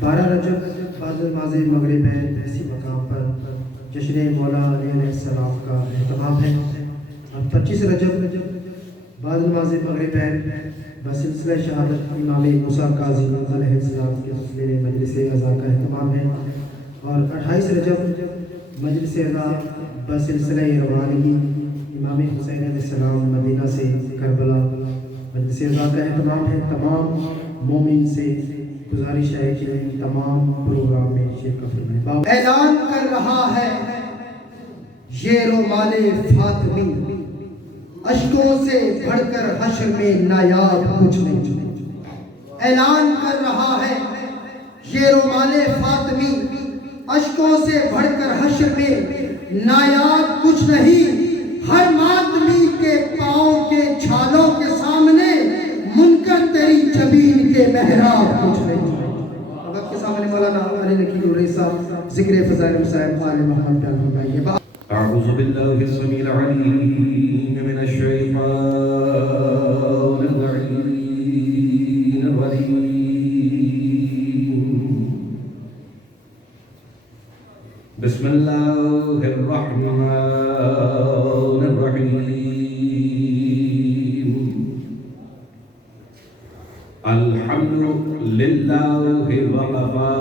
بارہ رجب بعد نماز مغرب ہے. اسی مقام پر جشن مولا علی علیہ السلام کا اہتمام ہے. اور 25 رجب بعد نماز مغرب ہے بسلسلہ شہادت امام موسیٰ کاظم علیہ السلام کے سلسلے میں مجلس عزا کا اہتمام ہے. اور 28 رجب مجلس عزا بسلسلہ روانگی امام حسین علیہ السلام مدینہ سے کربلا مجلس عزا کا اہتمام ہے. تمام مومن سے گزارش ہے کہ تمام پروگرام میں شرکت فرمائیں. اعلان کر رہا ہے یہ رومال فاطمی، اشکوں سے بڑھ کر حشر میں نایاب کچھ نہیں. اعلان کر رہا ہے یہ رومال فاطمی، اشکوں سے بڑھ کر حشر میں نایاب کچھ نہیں. ہر ماتمی کے پاؤں کے چھالوں کے سامنے منکر تیری جبین کے محراب کچھ نہیں. اب آپ کے سامنے مولانا علی نقی نوری صاحب ذکر فضائل مسائل آل محمد بیان فرمائیں گے. أعوذ بالله السميع العليم من الشيطان اللعين الرجيم. بسم الله الرحمن الرحيم. الحمد لله وكفى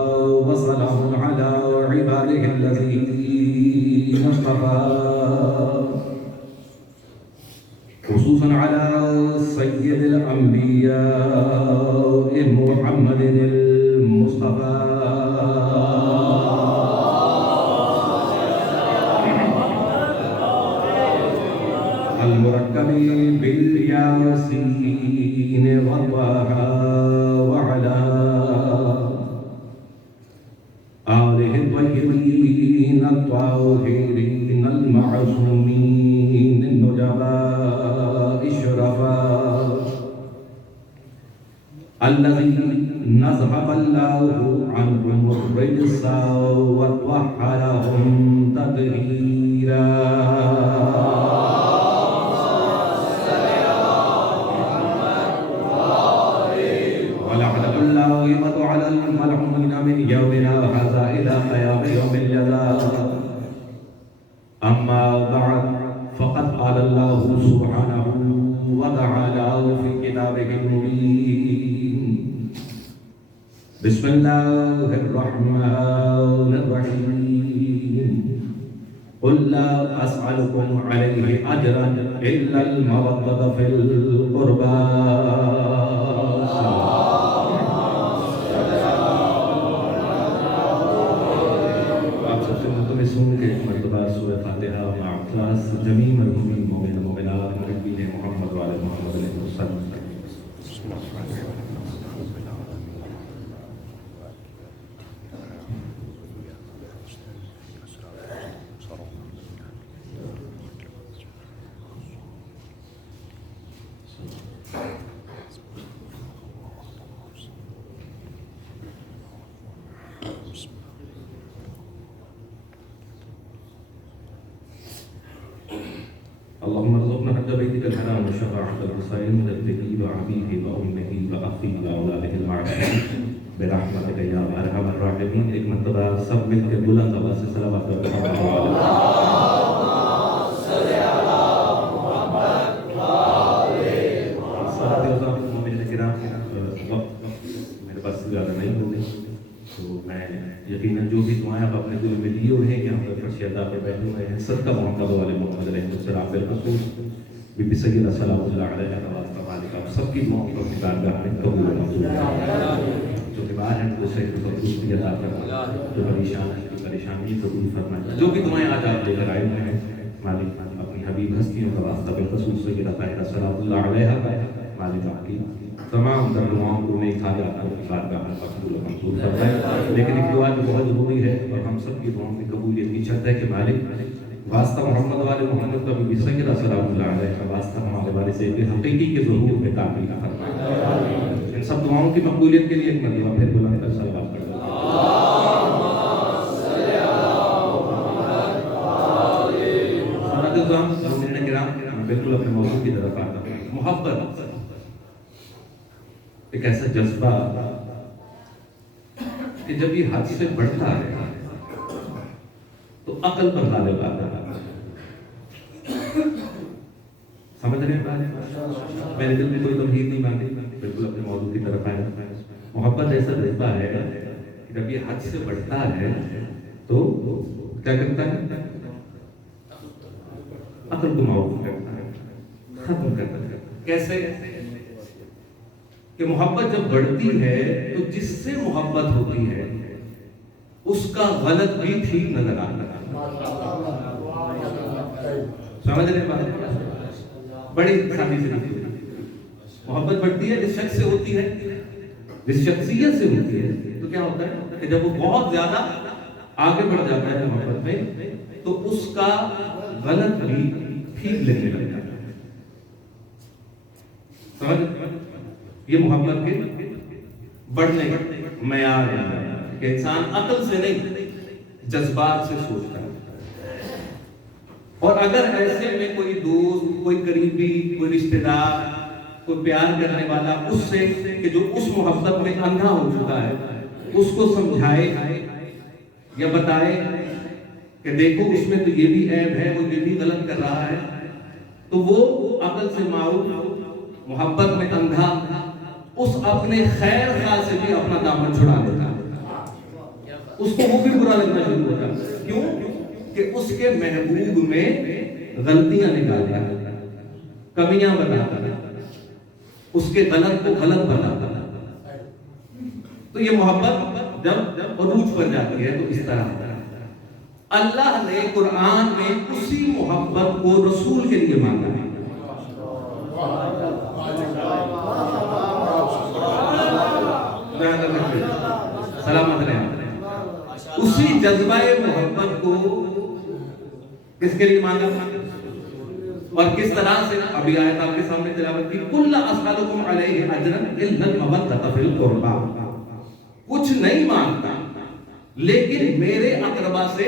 وسلام على عباده الذين اصطفى، خصوصا على سيد الأنبياء محمد المصطفى المركب بالياسين والطه وعلى آله الطيبين الطاهرين المعصومين النجباء الشرفاء الذين نذهب الله عنهم الرجس وطهرهم تطهيرا. على الملعون من يومنا هذا إلى قيام يوم الجزاء. أما بعد فقد قال الله سبحانه وتعالى في كتابه المبين. بسم الله الرحمن الرحيم. قل لا أسألكم عليه أجرا إلا المودة في القربى. سن کے مرتبہ سورہ فاتحہ مع اخلاص جمیع مرحومین مومن مومنات محبین محمد وعلی محمد علیہ وسلم. اللهم ارزقنا حج بيتك الحرام وشفاعة الحسين من ابنه وأبيه وأمه وأخيه وأولاده المعصومين برحمتك يا أرحم الراحمين. ایک مرتبہ سب مل کے بلند آواز سے صلوات پڑھیں. میرے پاس زیادہ نہیں ہوگی تو میں یقیناً جو بھی دعائیں آپ اپنے دل میں لیے ہوئے ہیں کہ ہم فرش ادا پر بیٹھے ہوئے ہیں صدقہ محمد والے محمد علیہ السلام بالخصوص بی بی سیدہ صلی اللہ علیہ وسلم کا سب کی دعاؤں کو اپنی بارگاہ میں قبول و منظور فرمائے. جو بیمار ہیں تو صحت و تندرستی عطا فرمائے، جو پریشان ہیں تو پریشانی قبول فرمائے. جو بھی دعائیں آج آپ لے کر آئے ہوئے ہیں مالک اپنی حبیب ہستیوں کا واسطہ بالخصوص سیدہ طاہرہ صلی اللہ علیہ مالک آپ کی تمام ترجماؤں کو نیک حاجات کو بارگاہ میں قبول و منظور فرمائے. لیکن ایک دعا جو بہت ضروری ہے اور ہم سب کی دعاؤں کی قبولیت کی شرط ہے کہ مالک واسطہ محمد والے محمد کا بھی سیدہ صلی اللہ علیہ کا واسطہ ہمارے والے سے حقیقی کے ظہور میں تعمیل فرمائے. ان سب دعاؤں کی مقبولیت کے لیے ایک مرتبہ پھر بلند کر صلوات پڑھ دو. بالکل اپنے موضوع کی طرف آتا ہوں. محبت ایک ایسا جذبہ کہ جب یہ حد سے بڑھتا ہے تو عقل پر غالب آتا ہے. سمجھ رہے ہیں؟ میرے دل میں کوئی تمہید نہیں باندھی، بالکل اپنے موضوع کی طرف آیا. محبت ایسا جذبہ ہے کہ جب یہ حد سے بڑھتا ہے تو کیا کرتا ہے؟ عقل کو معاف کرتا ہے، ختم کرتا ہے. کیسے؟ کہ محبت جب بڑھتی ہے تو جس سے محبت ہوتی ہے اس کا غلط بھی ٹھیک نظر آتا ہے. سمجھ رہے ہیں بات؟ بڑی سادی سی محبت بڑھتی ہے جس شخص سے ہوتی ہے، جس شخصیت سے ہوتی ہے. تو کیا ہوتا ہے کہ جب وہ بہت زیادہ آگے بڑھ جاتا ہے محبت میں تو اس کا غلط بھی ٹھیک لگنے لگتا ہے. سمجھ؟ یہ محبت کے بڑھنے معیار ہے کہ انسان عقل سے نہیں جذبات سے سوچتا ہے. اور اگر ایسے میں کوئی دوست، کوئی قریبی، کوئی رشتہ دار، کوئی پیار کرنے والا اس سے کہ جو اس محبت میں اندھا ہو چکا ہے اس کو سمجھائے یا بتائے کہ دیکھو اس میں تو یہ بھی عیب ہے، وہ یہ بھی غلط کر رہا ہے، تو وہ عقل سے معروف، محبت میں اندھا، اس اپنے خیر خواہ سے بھی اپنا دامن چھڑا لیتا ہے. اس کو وہ بھی برا لگنا شروع ہوتا ہے. کیوں؟ کہ اس کے محبوب میں غلطیاں نکالتا ہے، کمیاں بتاتا ہے، اس کے غلط کو غلط بتاتا ہے. تو یہ محبت جب عروج پر جاتی ہے تو اس طرح اللہ نے قرآن میں اسی محبت کو رسول کے لیے مانگا ہے. سلامت رہے. اسی جذبہ محبت کو کس کے لیے مانگا اور کس طرح سے؟ ابھی آیت آپ کے سامنے تلاوت کی، قُلْ لَا أَسْأَلُكُمْ عَلَيْهِ أَجْرًا إِلَّا الْمَوَدَّةَ فِي الْقُرْبَىٰ. کچھ نہیں مانگتا لیکن میرے اقربا سے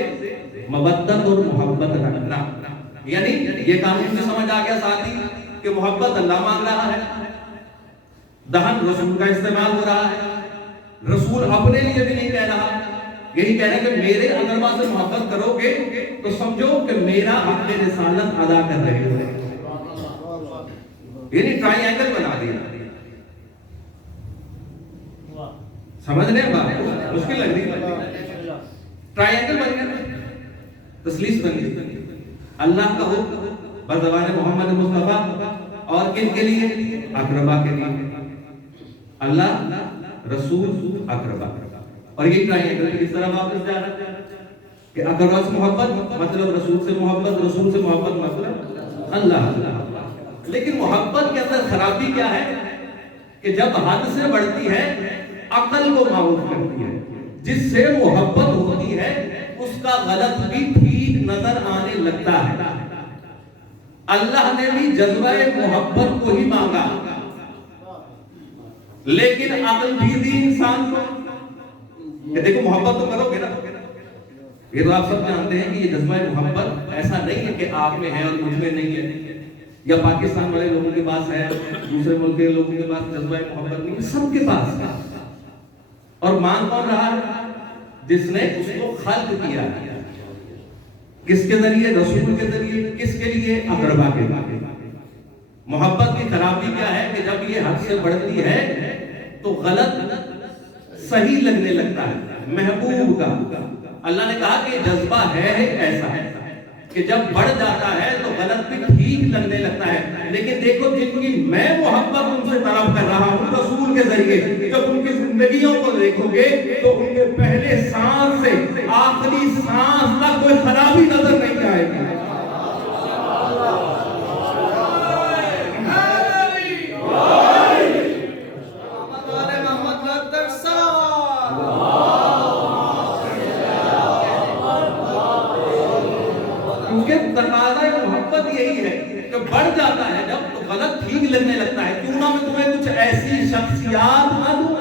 مودت اور محبت رکھنا. یعنی یہ کام میں سمجھ آ گیا ساتھی کہ محبت اللہ مانگ رہا ہے، دہن رسول کا استعمال ہو رہا ہے. رسول اپنے لیے بھی نہیں کہہ رہا، یہی کہہ رہا ہے کہ میرے اقربا سے محبت کرو گے تو سمجھو کہ میرا حق رسالت ادا کر رہے ہو. یعنی ٹرائی اینگل بنا دیا. سمجھ رہے ہیں بات؟ مشکل لگ رہی ہے. ٹرائی اینگل بن گیا، تسلیس بن گئی. اللہ کا حکم بزبان محمد مصطفیٰ اور کن کے لیے؟ اقربا کے لیے. اللہ، رسول، اقربا. اور یہ ٹرائی اینگل کس طرح واپس جا رہا ہے کہ اقربا سے محبت مطلب رسول سے محبت، رسول سے محبت مطلب اللہ. لیکن محبت کے اندر خرابی کیا ہے کہ جب حد سے بڑھتی ہے عقل کو معاف کرتی ہے. جس سے محبت ہوتی ہے اس کا غلط بھی ٹھیک نظر آنے لگتا ہے. اللہ نے بھی جذبہ محبت کو ہی مانگا لیکن عقل بھی دی انسان کو کہ دیکھو محبت تو کرو گے نا. یہ تو آپ سب جانتے ہیں کہ یہ جذبہ محبت ایسا نہیں ہے کہ آپ میں ہے اور مجھ میں نہیں ہے، یا پاکستان والے لوگوں کے پاس ہے، دوسرے ملک کے لوگوں کے پاس جذبہ محبت نہیں ہے، سب کے پاس ہے. اور مان کون رہا ہے؟ جس نے اس کو خلق کیا. کس کے ذریعے؟ رسول کے ذریعے. کس کے لیے؟ اقربا کے لیے. محبت کی خرابی کیا ہے کہ جب یہ حد سے بڑھتی ہے تو غلط صحیح لگنے لگتا ہے محبوب کا. اللہ نے کہا کہ جذبہ ہے ایسا ہے کہ جب بڑھ جاتا ہے تو غلط بھی ٹھیک لگنے لگتا ہے. لیکن دیکھو جن کی میں محبت ان سے طلب کر رہا ہوں رسول کے ذریعے، جب ان کی زندگیوں کو دیکھو گے تو ان کے پہلے سانس سے آخری سانس تک کوئی خرابی نظر نہیں آئے گی. محبت یہی ہے کہ بڑھ جاتا ہے جب تو غلط ٹھیک لگنے لگتا ہے. کیوں نہ میں تمہیں کچھ ایسی شخصیات نہ دوں.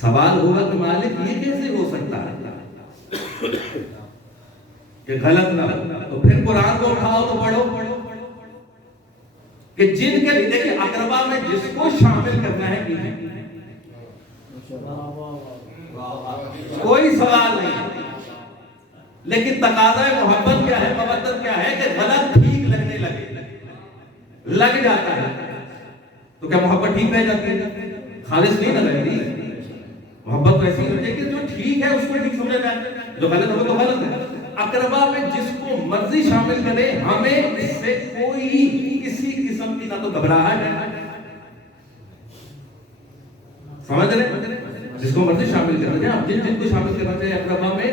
سوال ہوگا کہ مالک یہ کیسے ہو سکتا ہے کہ غلط نہ. تو پھر قرآن کو اٹھاؤ تو پڑھو کہ جن کے لیے دیکھیں اقربا میں جس کو شامل کرنا ہے کیجیے، کوئی سوال نہیں، لیکن تقاضا محبت کیا ہے، مودت کیا ہے کہ غلط ٹھیک لگنے لگ جاتا ہے تو کیا محبت ٹھیک رہ جاتی ہے؟ خالص نہیں نہ رہتی۔ محبت ایسی ہوتی ہے کہ جو ٹھیک ہے اس کو ٹھیک سمجھا جائے، جو غلط ہو تو غلط ہے۔ اقربا میں جس کو مرضی شامل کرے، ہمیں اس سے کوئی کسی قسم کی نہ تو گھبراہٹ ہے، سمجھ رہے، جس کو مرضی شامل کرنا چاہے، آپ جن کو شامل کرنا چاہے اقربا میں،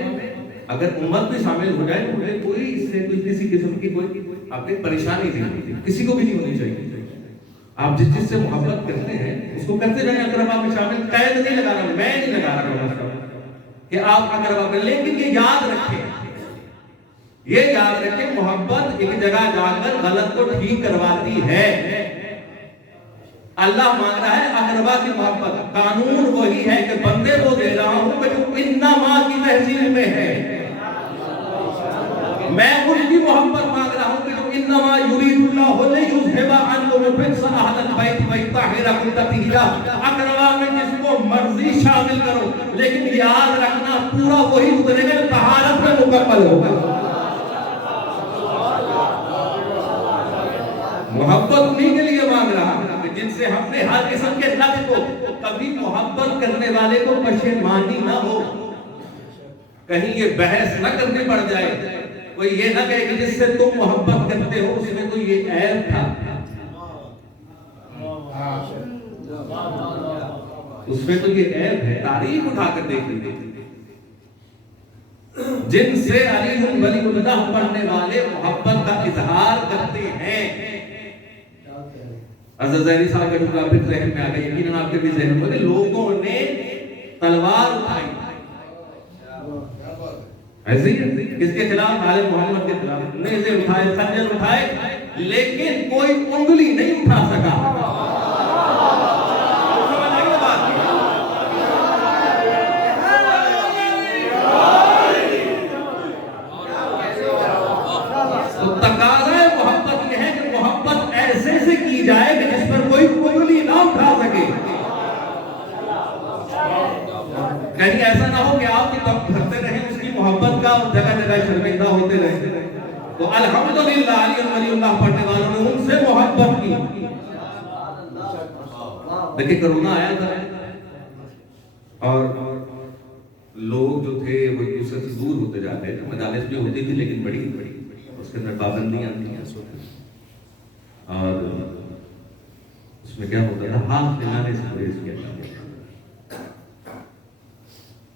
اگر امت بھی شامل ہو جائے تو ہمیں کوئی اس سے کوئی کسی قسم کی کوئی آپ کی پریشانی نہیں ہوتی، کسی کو بھی نہیں ہونی چاہیے۔ آپ جس سے محبت کرتے ہیں اس کو کرتے رہیں، اقربا میں شامل، قید نہیں لگا رہا، میں نہیں لگا رہا کہ آپ اقربا میں، لیکن یہ یاد رکھیں محبت ایک جگہ جا کر غلط کو ٹھیک کرواتی ہے۔ اللہ مانگ رہا ہے اقربا کی محبت، قانون وہی ہے کہ بندے کو دے رہا ہوں کہ جو انما کی تحصیل میں ہے، میں ان کی محبت مانگ رہا ہوں کہ جو انما یرید اللہ لیذھب عنکم الرجس اہل البیت ویطہرکم تطہیرا۔ اقربا میں جس کو مرضی شامل کرو، لیکن یاد رکھنا پورا وہی اترے گا طہارت میں مکمل ہوگا۔ محبت انہی کے لیے مانگ رہا ہوں کہ جن سے ہم نے ہر قسم کے لفظ کو، کبھی محبت کرنے والے کو پشیمانی نہ ہو، کہیں یہ بحث نہ کرنی پڑ جائے، کوئی یہ نہ کہے کہ جس سے تم محبت کرتے ہو اس میں تو یہ عیب تھا، اس میں تو یہ عیب ہے، تاریخ اٹھا کر دیکھ لیجیے۔ جن سے علی ولی اللہ پڑھنے والے محبت کا اظہار کرتے ہیں، عزیزانی صاحب کے مقابل ذہن میں آ گئی، یقیناً آپ کے بھی ذہن میں، لوگوں نے تلوار اٹھائی، ایسے ہی کس کے خلاف؟ آل محمد کے خلاف، نیزے اٹھائے، خنجر اٹھائے، لیکن کوئی انگلی نہیں اٹھا سکا۔ تو تقاضا محبت یہ ہے کہ محبت ایسے سے کی جائے کہ جس پر کوئی انگلی نہ اٹھا سکے۔ کہیں ایسا نہ ہو کہ آپ کی تب کرتے رہیں اس کی محبت کا اور جگہ جگہ شرمندہ ہوتے رہے۔ تو الحمدللہ علی ولی اللہ پڑھنے والوں نے ان سے محبت کی۔ دیکھیں کرونا آیا تھا اور لوگ جو تھے وہ ایک دوسرے سے دور ہوتے جاتے تھے، مجالس بھی ہوتی تھی لیکن بڑی اس کے اندر پابندیاں تھیں، اور اس میں کیا ہوتا تھا، ہاتھ ملانے سے گریز کیا جاتا،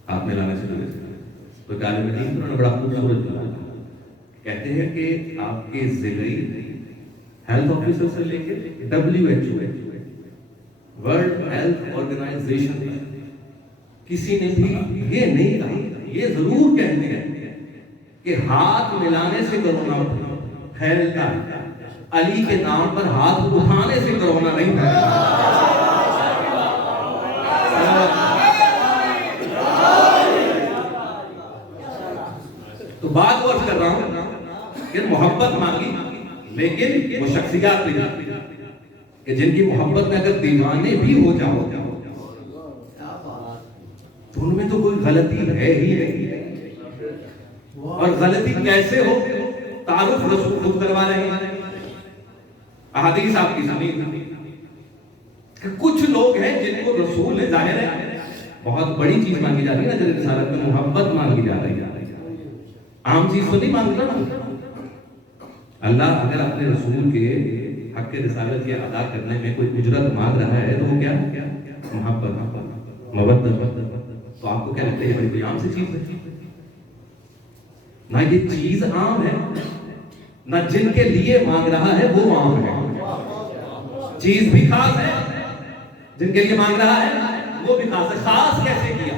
ہاتھ ملانے سے گریز کیا جاتا۔ تو عالم دین انہوں نے بڑا خوبصورت کہا، کہتے ہیں کہ آپ کے ضلعی ہیلتھ آفیسر سے لے کے WHO ورلڈ ہیلتھ آرگنائزیشن کسی نے بھی یہ نہیں کہا، یہ ضرور کہتے ہیں کہ ہاتھ ملانے سے کرونا پھیلتا ہے، علی کے نام پر ہاتھ اٹھانے سے کرونا نہیں پھیلتا۔ تو بات وہ کر رہا ہوں کہ محبت مانگی، لیکن وہ شخصیات نہیں کہ جن کی محبت میں اگر دیوانے بھی ہو جاؤ تو ان میں تو کوئی غلطی ہے ہی نہیں، اور غلطی کیسے ہو، تعارف رسول خود کروا رہے ہیں، احادیث آپ کی سنی کہ کچھ لوگ ہیں جن کو رسول نے، ظاہر ہے بہت بڑی چیز مانگی جا رہی ہے نا، جن رسالت میں محبت مانگی جا رہی ہے، عام چیز تو نہیں مانگتا نا۔ اللہ اگر اپنے رسول کے حق رسالت کے ادا کرنے میں کوئی اجرت مانگ رہا ہے تو وہ کیا؟ محبت، مودت۔ تو آپ کو کیا لگتا ہے بڑی عام سی چیز ہے؟ نہ یہ چیز عام ہے، نہ جن کے لیے مانگ رہا ہے وہ عام ہے۔ چیز بھی خاص ہے، جن کے لیے مانگ رہا ہے وہ بھی خاص ہے۔ خاص کیسے کیا؟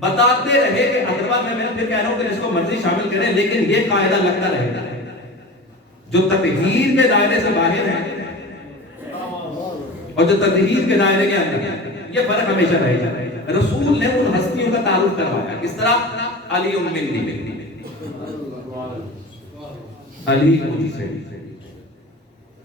بتاتے رہے کہ اقربا میں پھر کہہ رہا ہوں کہ جس کو مرضی شامل کریں، لیکن یہ قاعدہ لگتا رہے گا، جو تطہیر کے دائرے سے باہر ہے اور جو تطہیر کے دائرے کے اندر ہے، یہ فرق ہمیشہ رہے گا۔ رسول نے ان ہستیوں کا تعارف کروایا، کس طرح؟ علی منی، علی مجھ سے،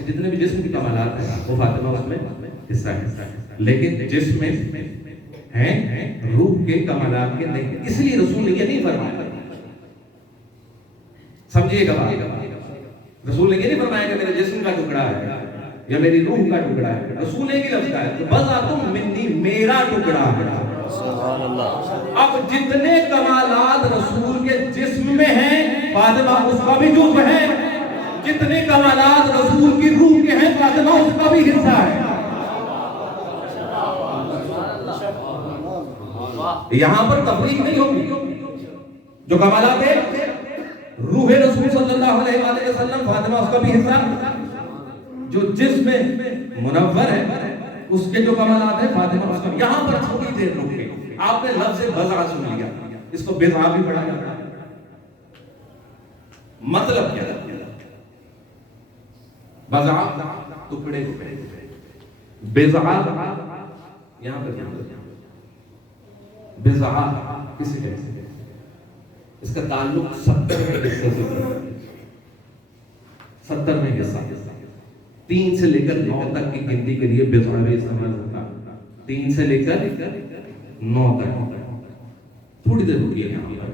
کہ جتنے بھی جسم کی کمالات ہیں وہ فاطمہ اس میں حصہ ہے، لیکن جسم میں ہیں روح کے کمالات کے نہیں. اس لیے رسول نے یہ نہیں فرمایا، سمجھیے گا بات، رسول نے یہ نہیں فرمایا کہ میرے جسم کا ٹکڑا ہے یا میری روح کا ٹکڑا ہے. رسول نے یہ لفظ کہا ہے بضعۃ منی، میرا ٹکڑا ہے. سبحان اللہ. اب جتنے کمالات رسول کے جسم میں ہیں فاطمہ اس کا بھی جزو ہے، جتنے کمالات رسول کی روح کے ہیں فاطمہ اس کا بھی حصہ ہے. یہاں پر تفریق نہیں ہوگی. جو کمالات ہیں روح رسول صلی اللہ علیہ وآلہ وسلم فاطمہ اس کا بھی حصہ، جو جسم میں منور ہے اس کے جو کمالات ہیں فاطمہ اس کا. یہاں پر تھوڑی دیر رک کے آپ نے لفظ بضع سن لیا، اس کو بضع بھی پڑھا جاتا ہے. مطلب کیا ہے؟ بضع ٹکڑے ٹکڑے، بضع یہاں پر بضع کسی جگہ اس کا تعلق 70 حصے سے، 70 حصہ 3 سے لے کر 9 تک کی گنتی کے لیے بضع میں استعمال ہوتا ہے. 3 سے لے کر 9 تک. تھوڑی دیر رکیے یہاں پر،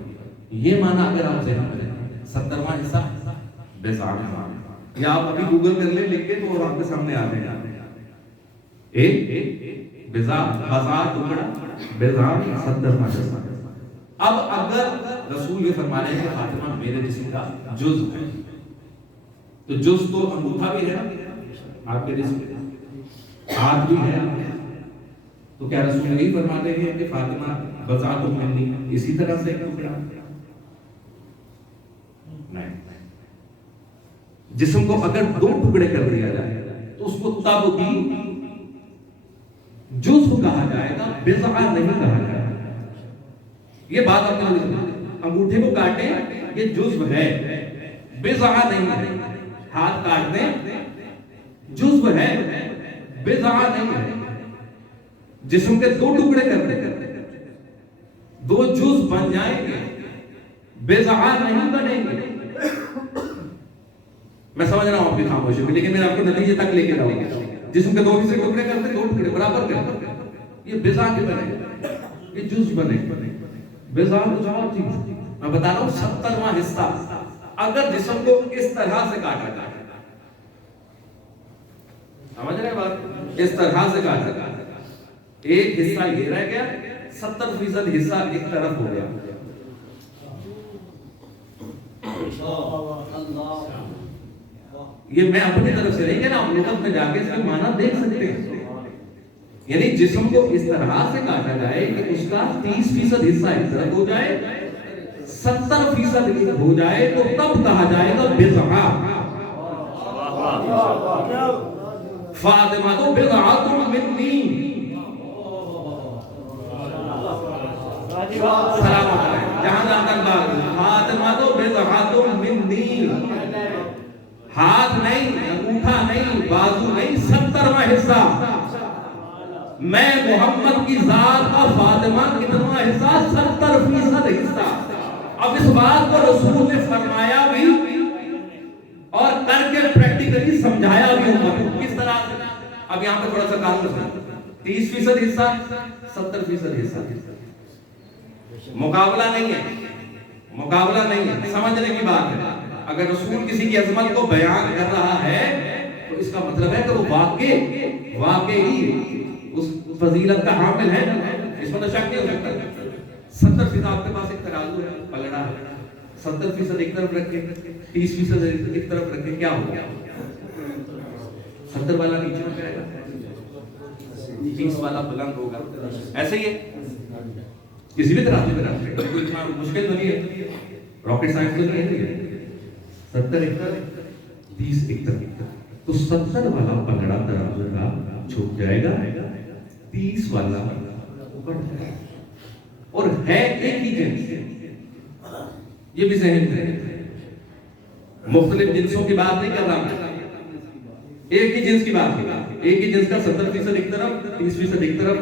یہ معنی اگر آپ ذہن میں رکھیں 70واں حصہ بضع ہے، یا آپ ابھی گوگل کر لیں لکھ کے تو آپ کے سامنے آ جائے گا. ایک بضع ٹکڑا، بضع 70واں حصہ. اب اگر رسول یہ فرما رہے ہیں کہ فاطمہ میرے جسم کا جز ہے، تو جز تو انگوٹھا بھی ہے آپ کے جسم میں، ہاتھ بھی ہے، تو کیا رسول نہیں فرماتے ہیں کہ فاطمہ بضعۃ منی اسی طرح سے ٹکڑا؟ نہیں. جسم کو اگر 2 ٹکڑے کر دیا جائے تو اس کو تب بھی جزو کہا جائے گا، بضع نہیں کہا جائے گا. یہ بات آپ نے انگوٹھے کو کاٹیں یہ جزو ہے، بضع نہیں ہے. ہاتھ کاٹ دیں جزو ہے، بضع نہیں ہے. جسم کے 2 ٹکڑے کر دیں 2 جز بن جائیں گے، بضع نہیں بنیں گے. میں سمجھ رہا ہوں آپ کی خاموشی میں، لیکن میں آپ کو نتیجے تک لے کے جاؤں گا. جسم کے 2 حصے ٹکڑے کرتے 2 ٹکڑے برابر کرتے، یہ بضع نہیں بنے، یہ جز بنے. بضع کچھ اور چیز. میں بتا رہا ہوں 70واں حصہ اگر جسم کو اس طرح سے کاٹا جائے، سمجھ رہے ہیں بات، اس طرح سے کاٹا جائے، ایک حصہ یہ رہ گیا، 70% حصہ ایک طرف ہو گیا. یہ میں اپنی طرف سے نہیں کہنا، آپ لغت میں جا کے اس کے معنی دیکھ سکتے ہیں. یعنی جسم کو اس طرح سے کاٹا جائے کہ اس کا 30% حصہ ایک طرف ہو جائے، 70% ہو جائے تو تب کہا جائے گا بضع. فاطمہ تو بضعۃ منی. سلام علیکم جہاں جہاں بات، فاطمہ تو بضعۃ منی. ہاتھ نہیں، انگوٹھا نہیں، بازو نہیں، 70واں حصہ. میں محمد کی ذات کا فاطمہ کتنا حصہ؟ 70% حصہ. اب اس بات کو رسول نے فرمایا بھی اور کر کے پریکٹیکلی سمجھایا بھی امت کس طرح سے. اب یہاں پہ تھوڑا سا کام کریں، 30% حصہ 70% حصہ. مقابلہ نہیں ہے، مقابلہ نہیں ہے، سمجھنے کی بات ہے. اگر رسول کسی کی عظمت کو بیان کر رہا ہے تو اس کا مطلب ہے کہ وہ واقعی اس فضیلت کا حامل ہے، اس میں شک نہیں ہو سکتا. 70% آپ کے پاس ایک ترازو ہے، پلڑا ہے، 70% ایک طرف رکھے، 30% ایک طرف رکھے، کیا ہوگا؟ 70 والا نیچے ہو جائے گا، 30 والا بلند ہوگا. ایسے ہی ہے کسی بھی طرح سے رکھے، کوئی اتنا مشکل نہیں ہے، راکٹ سائنس تو نہیں ہے. 70 ایک طرف، 30 ایک طرف، تو 70 والا پلڑا ترازو کا چھوٹ جائے گا، 30 والا اوپر جائے گا. اور ہے ایک ہی جنس، یہ بھی ذہن میں، مختلف جنسوں کی بات نہیں کر رہا میں، ایک ہی جنس کی بات کی. ایک ہی جنس کا 70% ایک طرف، 30% ایک طرف.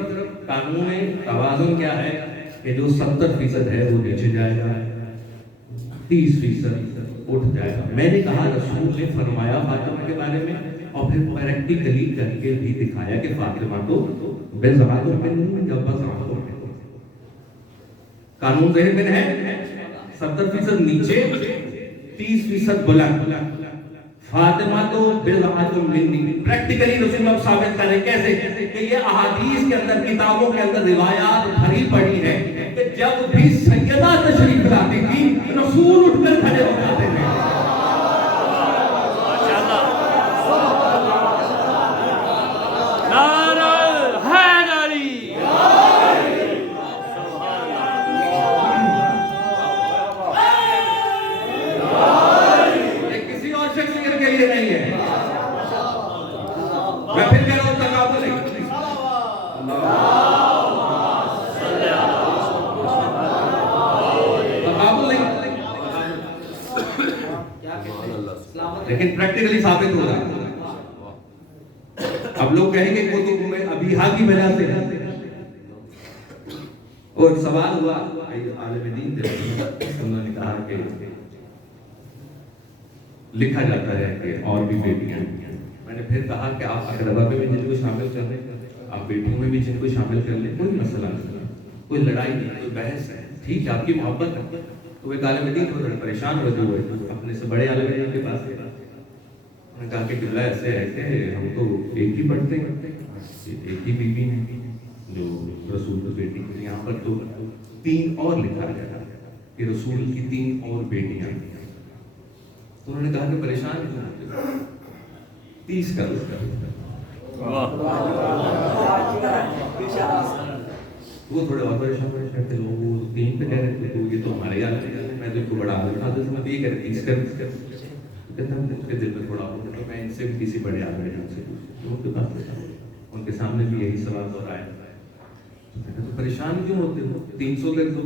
قانون توازن کیا ہے کہ جو 70% ہے وہ نیچے جائے گا، 30% اٹھ جائے گا. میں نے کہا رسول نے فرمایا فاطمہ کے بارے میں اور پھر پریکٹیکلی کر کے بھی دکھایا کہ فاطمہ تو بزواتم من جب بس راتوں میں قانون ذہن میں ہے 70% نیچے 30% بلند. فاطمہ تو بزواتم من پریکٹیکلی رسول اللہ ثابت کریں کیسے کہ یہ احادیث کے اندر کتابوں کے اندر روایات بھری پڑی ہے کہ جب بھی سیدہ تشریف لاتی تھی رسول اٹھ کر کھڑے ہو جاتے تھے. لیکن پریکٹیکلی ثابت ہو رہا ہے. اب لوگ کہیں گے وہ تو میں ابھی ہاں کی وجہ سے اور سوال ہوا عالم دین تھے انہوں نے کہا کہ لکھا جاتا ہے کہ اور بھی بیٹیاں ہیں. میں نے پھر کہا کہ آپ اقربا میں بھی جن کو شامل کر لیں آپ بیٹیوں میں بھی جن کو شامل کر لیں کوئی مسئلہ نہیں کوئی لڑائی نہیں کوئی بحث ہے ٹھیک ہے آپ کی محبت ہے. تو ایک عالم دین تھوڑا پریشان ہوتے ہوئے اپنے سے بڑے عالم دین کے پاس گئے. انہوں نے کہا کہ قبلہ ایسے ہے کہ ہم تو ایک ہی پڑھتے ہیں ایک ہی بیوی ہیں جو رسول کی بیٹی ہیں. یہاں پر تو 3 اور لکھا گیا تھا کہ رسول کی 3 اور بیٹیاں ہیں. تو انہوں نے کہا کہ پریشان کیوں 30 کا وہ تھوڑے اور پریشان تھے لوگ وہ 3 پہ کہہ رہے تھے تو یہ تو ہمارے یہاں میں تو ان کو بڑا آدمی تھا تو یہ کہہ رہے 30 کر کہتا ہوں اس کے دل میں تھوڑا ہو میں ان سے بھی کسی بڑے آدمی سے ان کے سامنے بھی یہی سوال ہو رہا ہے تو پریشان کیوں ہوتے ہو 300 کر دو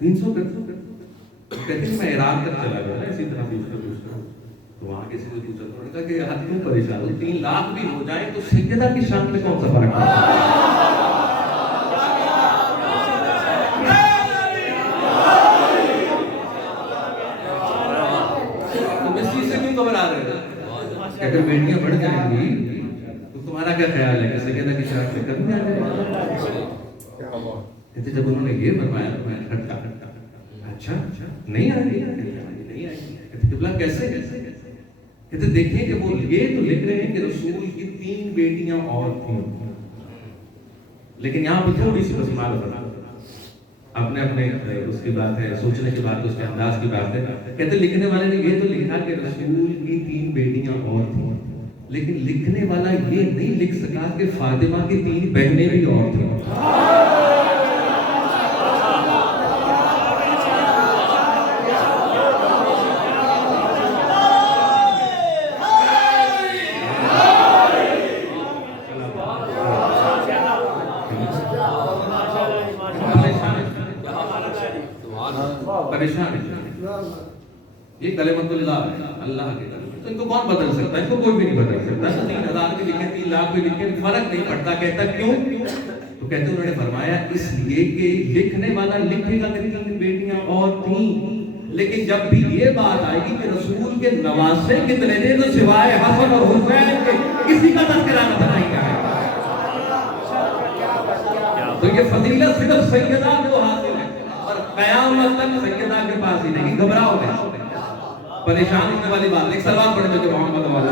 300 کر دو کہتے ہیں میں عراق تک چلا گیا نا اسی طرح دوسرا تو وہاں کسی کو دوسرا تو نے کہا کہ حد کیوں پریشان ہو 3 لاکھ بھی ہو جائے تو سیدہ کی شان میں کون سا فرق ہے. اگر بیٹیاں بڑھ جائیں گی تو تمہارا کیا خیال ہے کہ سیدہ کی شان میں کمی آ جائے گا. کہتے جب انہوں نے یہ فرمایا تو میں ہٹا اچھا نہیں آ رہی نہیں آئی. کہتے قبلہ کیسے کہتے دیکھیں کہ وہ یہ تو لکھ رہے ہیں کہ رسول کی 3 بیٹیاں اور تھیں لیکن یہاں پہ تھوڑی سی بس معلومات اپنے اس کی بات ہے سوچنے کی بات اس کے انداز کی بات ہے. کہتے لکھنے والے نے یہ تو لکھا کہ رسول کی 3 بیٹیاں اور تھیں لیکن لکھنے والا یہ نہیں لکھ سکا کہ فاطمہ کی 3 بہنیں بھی اور تھیں. یہ کلمۃ اللہ ہے اللہ کے کلمہ تو ان کو کون بدل سکتا ہے ان کو کوئی بھی نہیں بدل سکتا. 3,000 بھی لکھے 3 لاکھ بھی لکھے فرق نہیں پڑتا. کہتا کیوں تو کہتے انہوں نے فرمایا اس لیے کہ لکھنے والا لکھے گا کہ 3 بیٹیاں اور تھیں لیکن جب بھی یہ بات آئے گی کہ رسول کے نواسے کتنے تھے تو سوائے حسن اور حسین کے کسی کا تذکرہ نہ نہیں آئے گا. تو یہ فضیلت صرف سیدہ کو حاصل ہے اور قیامت تک سیدہ کے پاس ہی نہیں. گھبراؤ نہیں پریشان ہونے والی بات. ایک سلوات پڑھنے جو محمد علیہ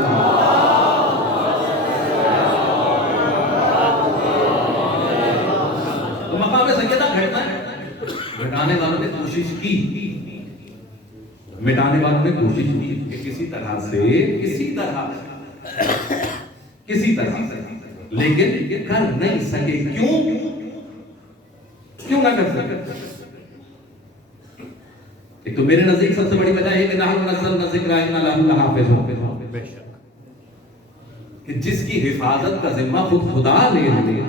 تو مقام سیدہ گھٹنا ہے. گھٹانے والوں نے کوشش کی مٹانے والوں نے کوشش کی کہ کسی طرح سے لیکن کر نہیں سکے. کیوں نہ کر سکے؟ ایک تو میرے نزدیک سب سے بڑی وجہ ہے کہ نحن نزلنا ذکر انا لہ لحافظون کہ جس کی حفاظت کا ذمہ خود خدا لے لے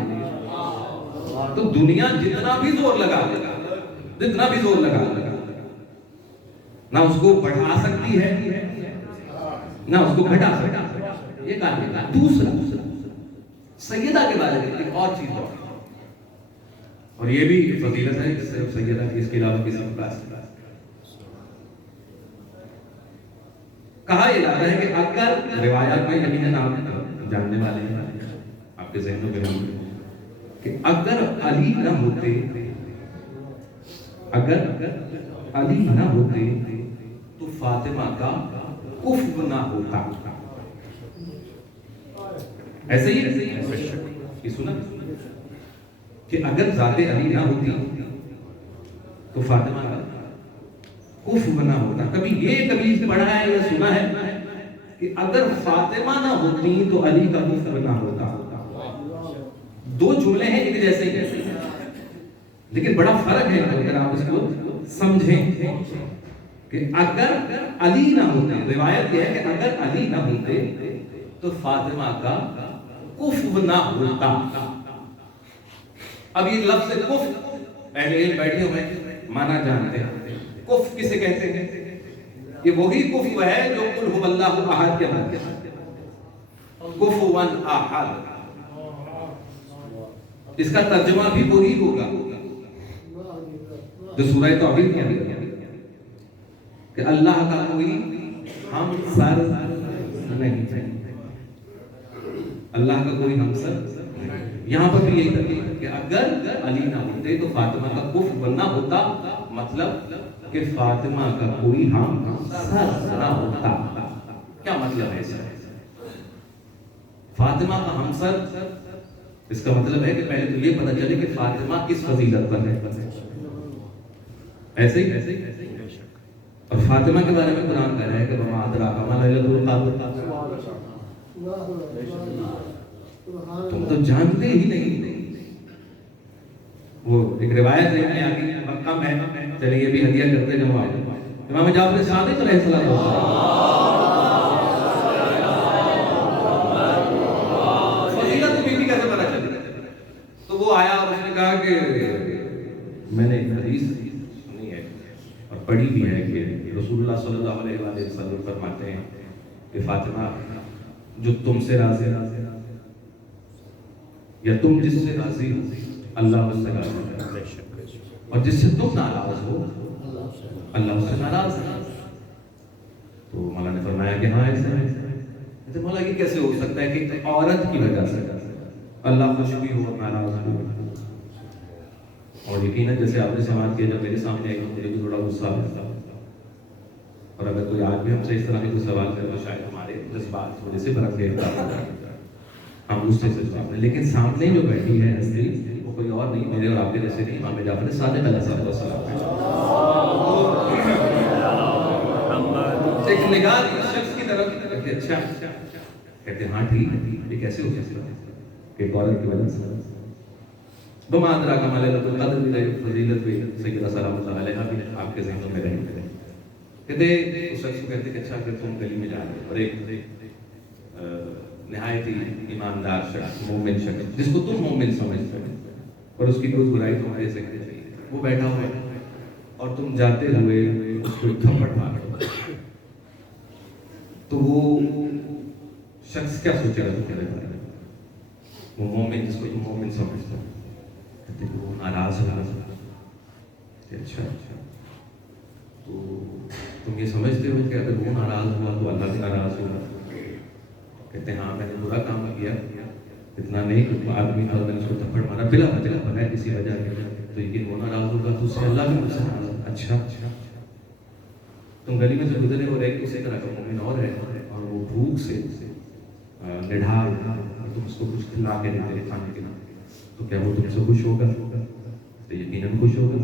تو دنیا جتنا بھی زور لگا نہ اس کو بڑھا سکتی ہے نہ اس کو گھٹا سکتی ہے. یہ کہا. دوسرا سیدہ کے بارے میں ایک اور چیز اور یہ بھی فضیلت ہے کہ صرف سیدہ کی اس کے علاوہ کسی کے پاس کہا یہ جاتا ہے کہ اگر روایات میں یقیناً آپ جاننے والے ہیں، آپ کے ذہنوں میں ہوں کہ اگر علی نہ ہوتے، اگر علی نہ ہوتے تو فاطمہ کا کفر نہ ہوتا. ایسے ہی یہ سنا کہ اگر ذات علی نہ ہوتی تو فاطمہ کا کفر نہ ہوتا. کبھی پڑھا ہے یا سنا ہے کہ اگر فاطمہ نہ ہوتی تو علی کا کفر نہ ہوتا. دو جملے ہیں ایک جیسے ہی، لیکن بڑا فرق ہے اگر آپ اس کو سمجھیں کہ اگر علی نہ ہوتے، روایت یہ ہے کہ اگر علی نہ ہوتے تو فاطمہ کا کفر نہ ہوتا. اب یہ لفظ کفر اہل علم بیٹھے ہوئے مانا جانتے ہیں. کفر کسے کہتے ہیں؟ یہ وہی کفر ہے جو قل هو اللہ احد کے اندر کفوا احد، اس کا ترجمہ بھی وہی ہوگا جو سورہ توحید میں ہے کہ اللہ کا کوئی ہم سر نہیں، اللہ کا کوئی ہم سر. یہاں پر بھی یہی ترتیب کہ اگر علی نہ ہوتے تو فاطمہ کا کفر نہ ہوتا، مطلب کہ فاطمہ کا کوئی ہم سر نہ ہوتا. کیا مطلب ہے اس کا؟ فاطمہ کا ہم سر، اس کا مطلب ہے کہ پہلے تو یہ پتہ چلے کہ فاطمہ کس فضیلت پر ہے. ایسے ہی اور فاطمہ کے بارے میں قرآن کہہ رہا ہے کہ وما ادراک ما لیلۃ القدر، تم تو جانتے ہی نہیں. وہ ایک روایت ہے آگے مکہ میں، چلیے یہ بھی ہدیہ کرتے جب آئے امام جعفر صادق علیہ السلام فضیلت بی بی کیسے پتہ چلی؟ تو وہ آیا اور اس نے کہا کہ میں نے ایک حدیث سنی ہے اور پڑھی بھی ہے کہ رسول اللہ صلی اللہ علیہ وآلہ وسلم فرماتے ہیں کہ فاطمہ جو تم سے راضی یا تم جس سے راضی ہو اللہ اس سے راضی ہے، اور جس سے تم ناراض ہو اللہ اس سے ناراض ہے. تو مولا نے فرمایا کہ ہاں ایسا ہے. تو مولا یہ کیسے ہو سکتا ہے کہ عورت کی وجہ سے اللہ خوش بھی ہو اور ناراض بھی ہو؟ اور یقیناً جیسے آپ نے سماعت کیا جب میرے سامنے آئی مجھے بھی تھوڑا غصہ آتا، اور اگر کوئی آج بھی ہم سے اس طرح کے کوئی سوال کرے تو شاید ہمارے جذبات تھوڑے سے برف گئے ہم غصے سے جواب دیں. لیکن سامنے جو بیٹھی ہے ہستی وہ کوئی اور نہیں، میرے اور آپ کے جیسے نہیں، امام جعفر صادق علیہ السلام. ایک نگاہ شخص کی طرف کہتے اچھا، کہتے ہاں ٹھیک ہے، یہ کیسے ہو سکتا ہے کہ ایک عورت کی وجہ سے بما ادراک ما لیلۃ القدر بھی فضیلت بھی سیدہ سلام اللہ علیہا بھی آپ کے ذہنوں میں رہے. کہتے اس شخص کو کہتے کہ اچھا کہ تم گلی میں جا رہے اور ایک نہایت ہی ایماندار شخص، مومن شخص جس کو تم مومن سمجھتے ہو اور اس کی کوئی برائی تمہارے سے نہیں چاہیے، وہ بیٹھا ہوا ہے اور تم جاتے ہوئے اس کو تھپڑ مارو، تو وہ شخص کیا سوچے گا تمہارے بارے میں؟ وہ مومن جس کو تم مومن سمجھتے ہو کہتے کہ وہ ناراض ہو. اچھا تو تم یہ سمجھتے ہو کہ اگر وہ ناراض ہوا تو اللہ بھی ناراض ہوگا؟ کہتے ہیں ہاں میں نے برا کام کیا، اتنا نہیں آدمی تھا، میں نے اس کو تھپڑ مارا بلا وجہ بغیر کسی وجہ کے، تو یقین وہ ناراض ہوگا تو اس سے اللہ بھی مجھ سے ناراض. اچھا تم گلی میں سے گزرے ہو رہے اسی طرح کا مومن اور ہے اور وہ بھوک سے نڈھال، تم اس کو کچھ کھلا کے دیتے کھانے کے لیے، تو کیا وہ تم سے خوش ہوگا؟ تو یقیناً خوش ہوگا.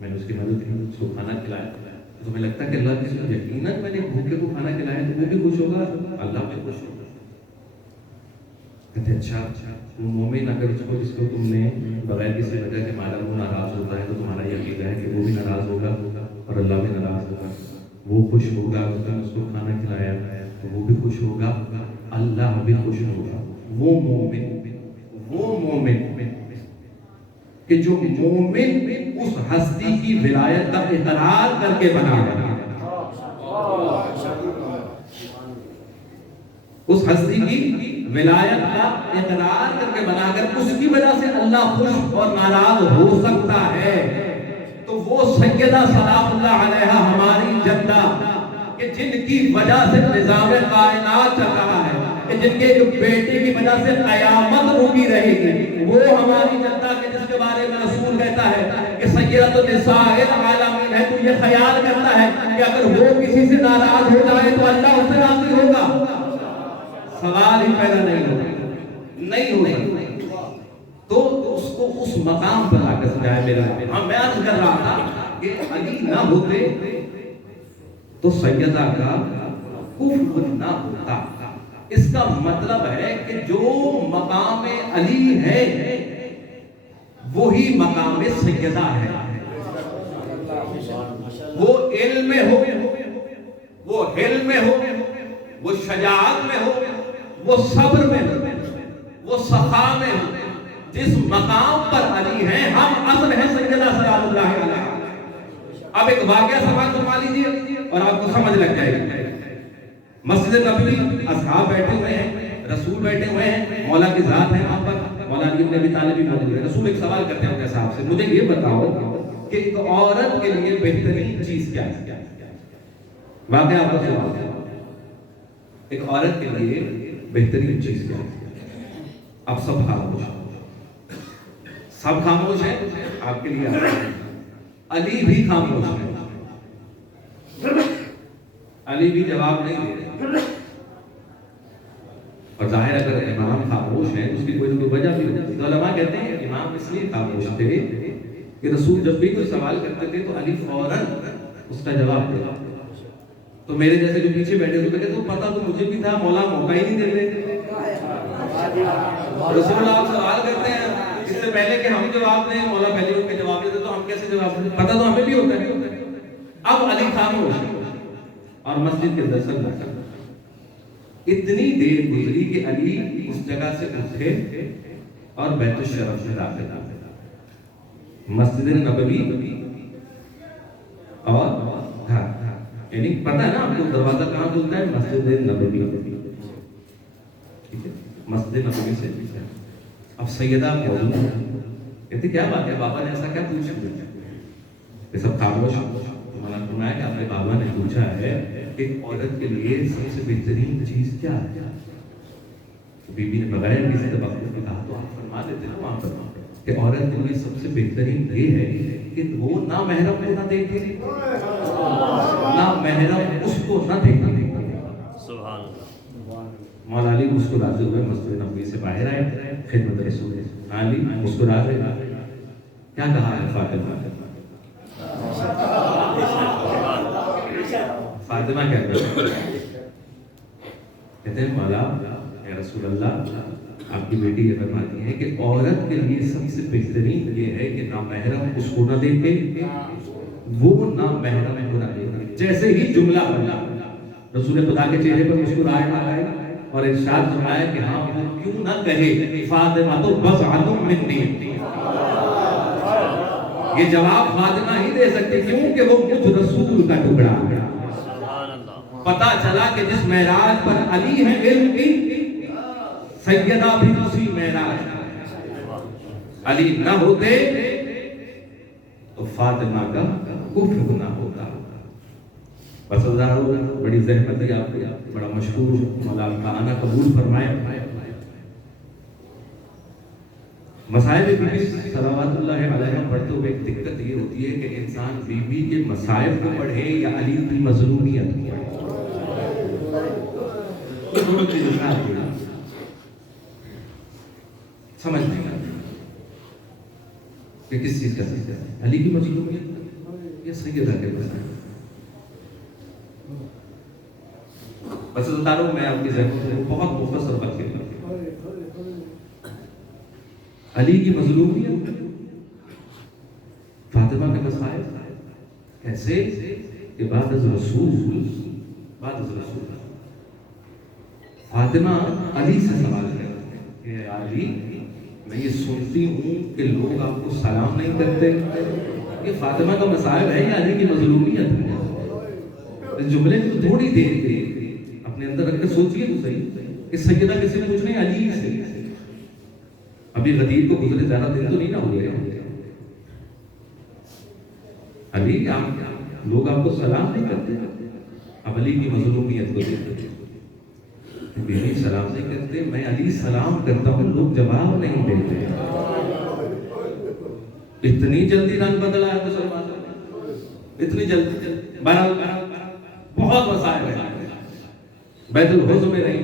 میں نے اس کی مدد کی، اس کو کھانا کھلایا، تو تمہیں لگتا ہے کہ اللہ کی یقیناً میں نے بھوکے کو کھانا کھلایا تو وہ بھی خوش ہوگا، اللہ بھی خوش ہوگا. کہتے اچھا وہ مومن اگر اس کو جس کو تم نے بغیر کسی وجہ کے مارا وہ ناراض ہوتا ہے تو تمہارا یہ عقیدہ ہے کہ وہ بھی ناراض ہوگا اور اللہ بھی ناراض ہوگا. وہ خوش ہوگا اس نے اس کو کھانا کھلایا تو وہ بھی خوش ہوگا، اللہ بھی خوش ہوگا. وہ مومن کہ جو مومن اس ہستی کی ولایت کا اقرار کر کے بنا اس ہستی کی ولایت کا اقرار کر کے بنا کر اس کی وجہ سے اللہ خوش اور ناراض ہو سکتا ہے، تو وہ سیدہ سلام اللہ علیہا ہماری جدہ کہ جن کی وجہ سے نظام کائنات چل رہا ہے، کہ جن کے ایک بیٹے کی وجہ سے قیامت رکی رہے گی، وہ ہماری جنتا کے جس کے بارے میں رسول کہتا ہے کہ سیدۃ النساء العالمین ہے، تو یہ خیال کرتا ہے کہ اگر وہ کسی سے ناراض ہو جائے تو اللہ اس سے راضی ہوگا؟ سوال ہی پیدا نہیں ہوگا، نہیں ہو سکتا۔ تو اس کو اس مقام پر آ کر سجایا میرا۔ ہم بیان کر رہا تھا کہ علی نہ ہوتے تو سیدہ کا کفر نہ ہوتا۔ اس کا مطلب ہے کہ جو مقام علی ہے وہی مقام سیدہ ہے۔ وہ علم میں ہو، وہ حلم میں ہو، وہ شجاعت میں ہو، وہ صبر میں ہو، وہ سخا میں ہو، جس مقام پر علی ہیں ہم اصل ہیں سیدہ سلام اللہ علیہ۔ اب ایک واقعہ سماعت فرما لیجیے اور آپ کو سمجھ لگ جائے گا۔ مسجد نبوی، اصحاب بیٹھے ہوئے ہیں، رسول بیٹھے ہوئے ہیں، مولا کی ذات ہے وہاں پر، مولا علی بن ابی طالب بھی موجود ہے۔ رسول ایک سوال کرتے ہیں اپنے صاحب سے، مجھے یہ بتاؤ کہ ایک عورت کے لیے بہترین چیز کیا ہے؟ واقعہ آپ کو سوال ہے، ایک عورت کے لیے بہترین چیز کیا ہے؟ اب سب خاموش ہیں، سب خاموش ہیں، آپ کے لیے علی بھی خاموش ہے، علی بھی جواب نہیں دے رہے۔ اور ظاہر اگر امام خاموش ہیں تو اس کی کوئی نہ کوئی وجہ بھی ہوتی ہے۔ تو علماء کہتے ہیں کہ امام اس لیے خاموش تھے کہ رسول جب بھی کوئی سوال کرتے تھے تو علی فوراً اس کا جواب دیتا۔ تو میرے جیسے جو پیچھے بیٹھے ہوئے کہتے تو پتہ تو مجھے بھی تھا، مولا موقع ہی نہیں دے رہے۔ رسول آپ سوال کرتے ہیں اس سے پہلے کہ ہم جواب دیں، مولا پہلے ان کے جواب دیتے تو ہم کیسے جواب دیں؟ پتہ تو ہمیں بھی ہوتا ہے۔ اب علی خاموش ہے اور مسجد کے اندر سب بیٹھا۔ اتنی دیر گزری کہ علی اس جگہ سے اٹھے اور بیت الشرف میں داخل ہوئے، مسجد نبوی اور گھر، یعنی پتہ ہے نا آپ کو دروازہ کہاں کھلتا ہے؟ مسجد نبوی، ٹھیک ہے، مسجد نبوی سے۔ اب سیدہ موجود ہے، کہتے کیا بات ہے بابا نے ایسا کیا پوچھا؟ یہ سب خاموش۔ مولانا فرمایا کہ آپ کے بابا نے پوچھا ہے کہ عورت کے لیے سب سے بہترین چیز کیا ہے؟ بی بی نے بغیر کسی توقع کے کہا تو آپ فرما دیتے نا وہاں پر کہ عورت کے لیے سب سے بہترین یہ ہے کہ وہ نہ محرم کو نہ دیکھے، نہ محرم اس کو نہ دیکھے۔ سبحان اللہ۔ مولا علی مسکراتے ہوئے مسجد نبوی سے باہر آئے، خدمت رسول علی مسکرا رہے، کیا کہا ہے فاطمہ؟ فاطمہ کہتے ہیں مولا یا رسول اللہ، آپ کی بیٹی یہ فرماتی ہے کہ عورت کے لیے سب سے بہترین یہ ہے کہ نہ محرم اس کو نہ دیکھے، وہ نہ محرم کو نہ دیکھے۔ جیسے ہی جملہ بنا رسول خدا کے چہرے پر مسکراہٹ آئے اور ارشاد فرمایا کہ ہاں وہ کیوں نہ کہے فاطمہ تو بضعۃ منی، یہ جواب فاطمہ ہی دے سکتے کیونکہ وہ مجھ رسول کا ٹکڑا ہے۔ پتا چلا کہ جس معراج پر علی ہے علم کی، سیدہ بھی اسی معراج ہے۔ علی نہ ہوتے تو فاطمہ کا کفر نہ ہوتا۔ بس بڑی زحمت ہے آپ کو، بڑا مشکور مولا کا آنا قبول فرمائے۔ مسائب بی بی صلوات اللہ علیہ پڑھتے ہوئے ایک دقت یہ ہوتی ہے کہ انسان بی بی کے مسائب کو پڑھے یا علی کی مظلومیت کو پڑھے۔ یہ دونوں چیزیں سمجھ نہیں آتی کہ کس چیز کا سجدہ ہے، علی کی مظلومیت یا سیدہ کے مسائب۔ بس بتا رہا ہوں میں آپ کی ذہن سے بہت مختصر بات کرتا ہوں۔ علی کی مظلومیت، فاطمہ کے مسائل، کیسے کہ بعد از رسول فاطمہ علی سے سوال کرتے ہیں کہ علی میں یہ سنتی ہوں کہ لوگ آپ کو سلام نہیں کرتے، یہ فاطمہ کا مسائل ہے یا علی کی مظلومیت ہے؟ اس جملے کو تھوڑی دیر کے اپنے اندر رکھ کے سوچئے تو صحیح کہ سیدہ کسی نے پوچھنا ہے علی سے۔ ابھی غدیر کو گزرے زیادہ دن تو نہیں نہ ہوئے، علی لوگ آپ کو سلام نہیں کرتے، اب علی کی مظلومیت کو دیکھتے بیوی سلام نہیں کرتے، میں علی سلام کرتا ہوں، لوگ جواب نہیں دیتے. اتنی جلدی رنگ بدلا ہے مسلمان، اتنی جلدی. بہرحال بہت مسائل ہیں، بیت الحزن میں رہی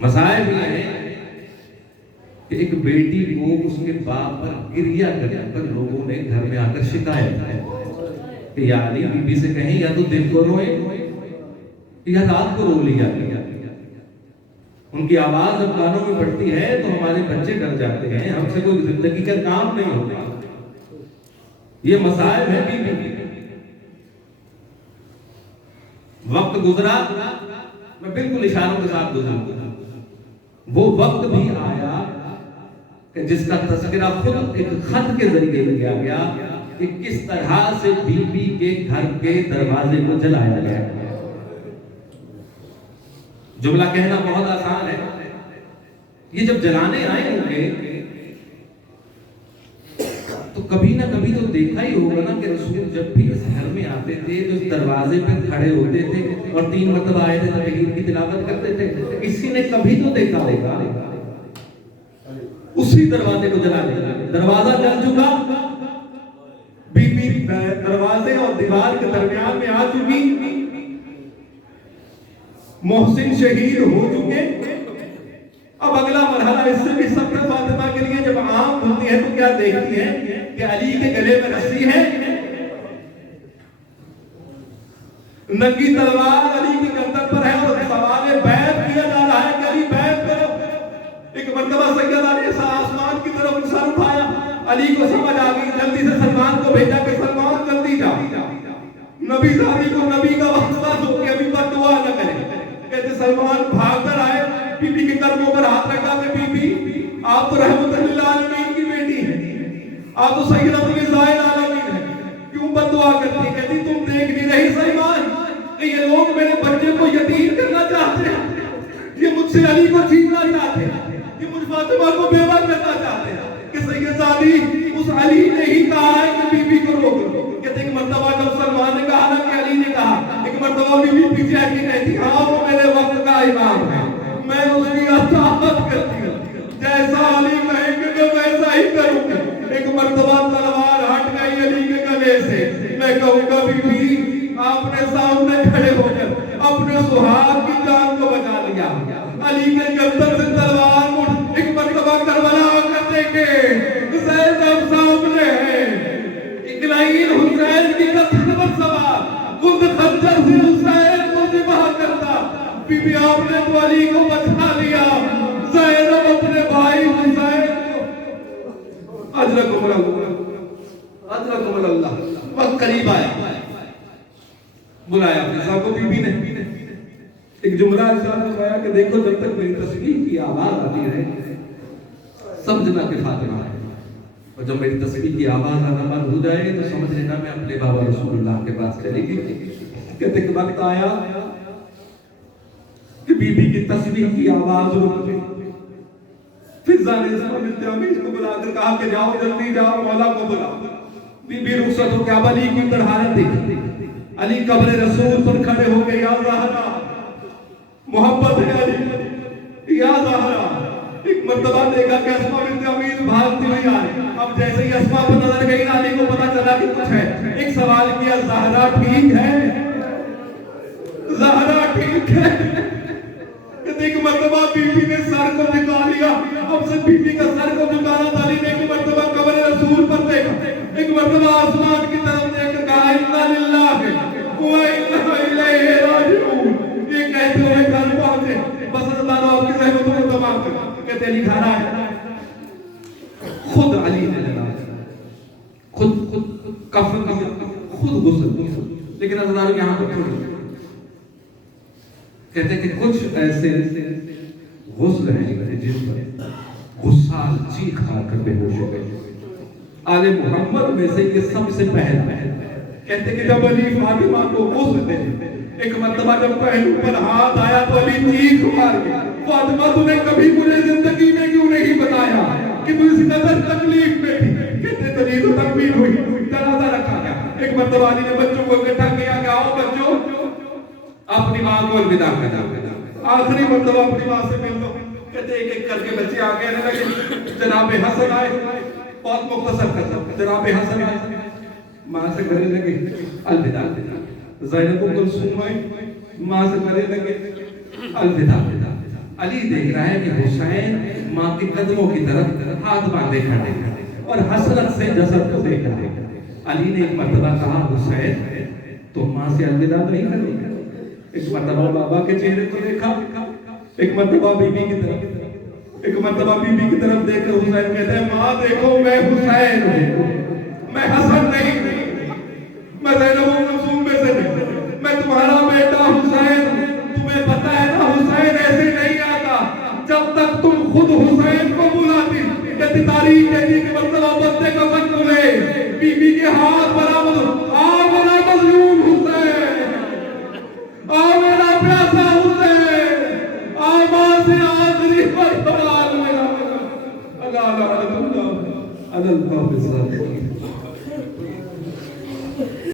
مسائل بھی ہیں کہ ایک بیٹی کو اس کے باپ پر گریہ کر لوگوں نے گھر میں آ کر شکایت ہے کہ یا علی بی بی سے کہیں یا تو دن کو روئے یا رات کو رو لیا. ان کی آواز اب کانوں میں پڑتی ہے تو ہمارے بچے ڈر جاتے ہیں، ہم سے کوئی زندگی کا کام نہیں ہوتا. یہ مسائل ہے بی بی. وقت گزرا، میں بالکل اشاروں کے ساتھ گزروں، وہ وقت بھی آیا کہ جس کا تذکرہ خود ایک خط کے ذریعے کیا گیا کہ کس طرح سے بی بی کے گھر کے دروازے کو جلایا گیا. جملہ کہنا بہت آسان ہے. یہ جب جلانے آئے ہوں گے تو کبھی نہ کبھی تو دیکھا ہی ہوگا نا کہ رسول جب بھی اس گھر میں آتے تھے تو اس دروازے پر کھڑے ہوتے تھے اور 3 مرتبہ آئے تھے تطہیر کی تلاوت کرتے تھے. کسی نے کبھی تو دیکھا ہوگا اسی دروازے کو جلا دیا. دروازہ جل چکا، بی بی دروازے اور دیوار کے درمیان میں آ چکی، محسن شہید ہو چکے. اب اگلا مرحلہ اس سے بھی سب فاطمہ کے لیے جب عام ہوتی ہے تو کیا دیکھتی ہے کہ علی کے گلے میں رسی ہے، ننگی تلوار علی کی گردن پر ہے اور سوال بیعت کیا جا رہا ہے کہ علی بیعت کرو. ایک مرتبہ سیدہ نے آسمان کی طرف سر اٹھایا، علی کو سمجھ آ گئی، جلدی سے سلمان کو بھیجا کہ سلمان جلدی جا، نبی زادی کو نبی کا واسطہ دو کہ ابھی بد دعا نہ کرے. کہتے سلمان بھاگ کر آئے، بی بی کے قدموں پر ہاتھ رکھا کہ بی بی آپ تو رحمت اللہ عالمین کی بیٹی ہیں، آپ تو سیدہ نساء العالمین ہیں، کیوں بد دعا کرتی؟ کہتی تم دیکھ نہیں رہی سلمان کہ یہ لوگ میرے بچے کو یتیم کرنا چاہتے ہیں، یہ مجھ سے علی کو چھیننا چاہتے ہیں، یہ مجھ فاطمہ کو بیوہ کرنا چاہتے ہیں کہ سید زادی اس علی نے ہی کہا ہے کہ بی بی کو روکو. کہتے ایک مرتبہ جب سلمان نے کہا نا کہ علی نے کہا، ایک مرتبہ بی بی پیچھے آ کے کہتی ہاں وہ میرے وقت کا امام ہے، میں اس کی اطاعت کرتی ہوں، جیسا علی کہیں گے میں ویسا ہی کروں گا. ایک مرتبہ تلوار ہٹ گئی علی کے گلے سے، میں کہوں گا بی بی آپ نے سامنے کھڑے ہو کر اپنے سہاگ کی جان کو بچا لیا. علی کے گردن سے تلوار اٹھ، ایک مرتبہ کربلا آ کر دیکھے زینب سامنے ہے، اقلعین حسین کی کتھن پر سوار، خود خنجر سے حسین کو ذبح کرتا. بی بی آپ نے تو علی کو بچا لیا، زینب اپنے بھائی حسین کو. اجرکم اللہ. وقت قریب آیا، بلایا اپنے صاحب کو بی بی نے. ایک جملہ ارشاد فرمایا کہ دیکھو جب تک میری تسبیح کی آواز آتی ہے سمجھنا کہ فاطمہ ہے، اور جب میری تسبیح کی آواز آنا بند ہو جائے تو سمجھ لینا میں اپنے بابا رسول اللہ کے پاس چلی گئی. کہتے کہ وقت آیا کہ بی بی کی تسبیح کی آواز رک گئی. فضا نے اسما بنت عمیس کو بلا کر کہا کہ جاؤ جلدی جاؤ مولا کو بلا. بی بی رخصت ہو کے اب علی کی طرحالت دیکھی. علی قبر رسول پر کھڑے ہو گئے، یا زہرا محبت ہے علی، یا زہرا. ایک مرتبہ دیکھا کہ اسما بنت عمیس بھاگتی ہوئی آئی. اب جیسے ہی اسما پر نظر گئی نا علی کو پتا چلا کہ کچھ ہے. ایک سوال کیا، زہرا ٹھیک ہے؟ زہرا ٹھیک ہے؟ ایک مرتبہ بی بی نے سر کو جھکا لیا. اب سے بی بی کا سر کو جھکانا تھا. علی نے ایک مرتبہ قبر رسول پر دیکھا، ایک مرتبہ آسمان کی طرف دیکھ کر کہا انا للہ و انا الیہ راجعون. یہ کہتے ہوئے گھر پہنچے، بس اللہ نے آپ کی زحمتوں کو تمام کر. کہتے علی گھر آئے، خود علی نے جلا، خود کفن خود غسل. لیکن حضرات یہاں پر تھوڑی کہتے کہ کچھ ایسے غسل ہیں جن پر غسال چیخ کھا کر بے ہوش ہو گئے. آل محمد میں سے یہ سب سے پہلا ہے. کہتے کہ جب علی فاطمہ کو غسل دے، ایک مرتبہ جب پہلو پر ہاتھ آیا تو علی چیخ مار گیا، فاطمہ تو نے کبھی مجھے زندگی میں کیوں نہیں بتایا کہ تو اس قدر تکلیف میں تھی. کہتے دلیل و تکمیل ہوئی، جنازہ رکھا گیا. ایک مرتبہ علی نے بچوں کو اکٹھا کیا کہ آؤ بچوں اپنی ماں کو الوداع کرنا. آخری مرتبہ اپنی ماں سے مل دو. کہتے ایک ایک کر کے بچے آگے آنے لگے. جناب حسن آئے, بہت مختصر کرتا. جناب حسن آئے, ماں سے کرنے لگے الوداع. زینب کلثوم آئی, ماں سے کرنے لگے الوداع. علی دیکھ رہا ہے کہ حسین ماں کے قدموں کی طرف ہاتھ باندھے کھڑے اور حسرت سے جسد کو دیکھ رہے. علی نے ایک مرتبہ کہا حسین تو ماں سے الوداع نہیں کرنی. ایک مرتبہ بابا کے چہرے کو دیکھا, ایک مرتبہ بی بی کی طرف, ایک مرتبہ بی بی کی طرف دیکھ کر حسین کہتا ہے ماں دیکھو میں حسین ہوں, میں حسن نہیں ہوں, میں زینب کلثوم میں سے نہیں, میں تمہارا بیٹا حسین ہوں. تمہیں پتا ہے نا حسین ایسے نہیں آتا جب تک تم خود حسین کو بلاتی. کہتی تاریخ کہتی کہ مرتبہ بندے کا فن کھلے, بی بی کے ہاتھ برابر آ میرا مظلوم حسین, آ میرا پیاسا حسین, آ ماں سے آخری مرتبہ میرا اللہ اللہ اللہ اللہ اللہ اللہ